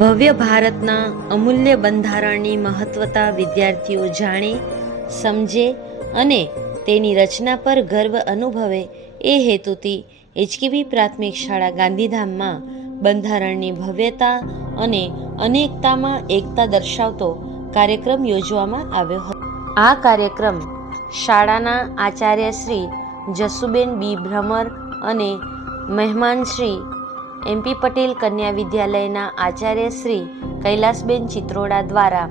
ભવ્ય ભારતના અમૂલ્ય બંધારણની મહત્વતા વિદ્યાર્થીઓ જાણે, સમજે અને તેની રચના પર ગર્વ અનુભવે એ હેતુથી એચકેબી પ્રાથમિક શાળા ગાંધીધામમાં બંધારણની ભવ્યતા અને અનેકતામાં એકતા દર્શાવતો કાર્યક્રમ યોજવામાં આવ્યો હતો. આ કાર્યક્રમ શાળાના આચાર્ય શ્રી જસુબેન બી ભ્રમર અને મહેમાન શ્રી MP પટેલ કન્યા વિદ્યાલયના આચાર્ય શ્રી કૈલાસબેન ચિત્રોડા દ્વારા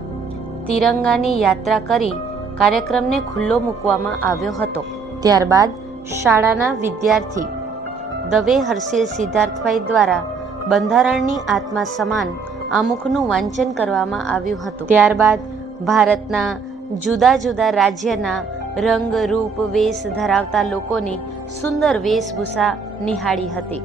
તિરંગાની યાત્રા કરી કાર્યક્રમને ખુલ્લો મૂકવામાં આવ્યો હતો. ત્યારબાદ શાળાના વિદ્યાર્થી દવે હર્ષિલ સિદ્ધાર્થભાઈ દ્વારા બંધારણની આત્મા સમાન આમુખનું વાંચન કરવામાં આવ્યું હતું. ત્યારબાદ ભારતના જુદા જુદા રાજ્યના રંગ રૂપ વેશ ધરાવતા લોકોની સુંદર વેશભૂષા નિહાળી હતી.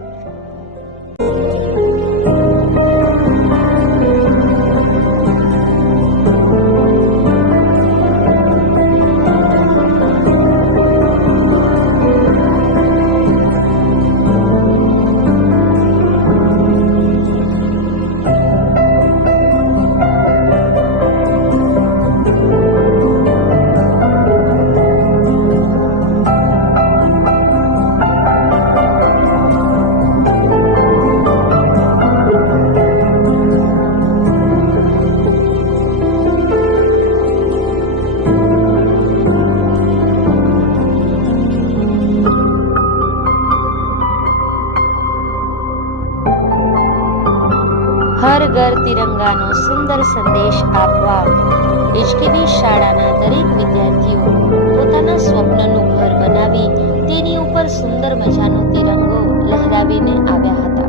હર ઘર તિરંગાનો સુંદર સંદેશ આપવા એચકેબી શાળાના દરેક વિદ્યાર્થીઓ પોતાના સ્વપ્નનું ઘર બનાવી તેની ઉપર સુંદર મજાનો તિરંગો લહેરાવીને આવ્યા હતા.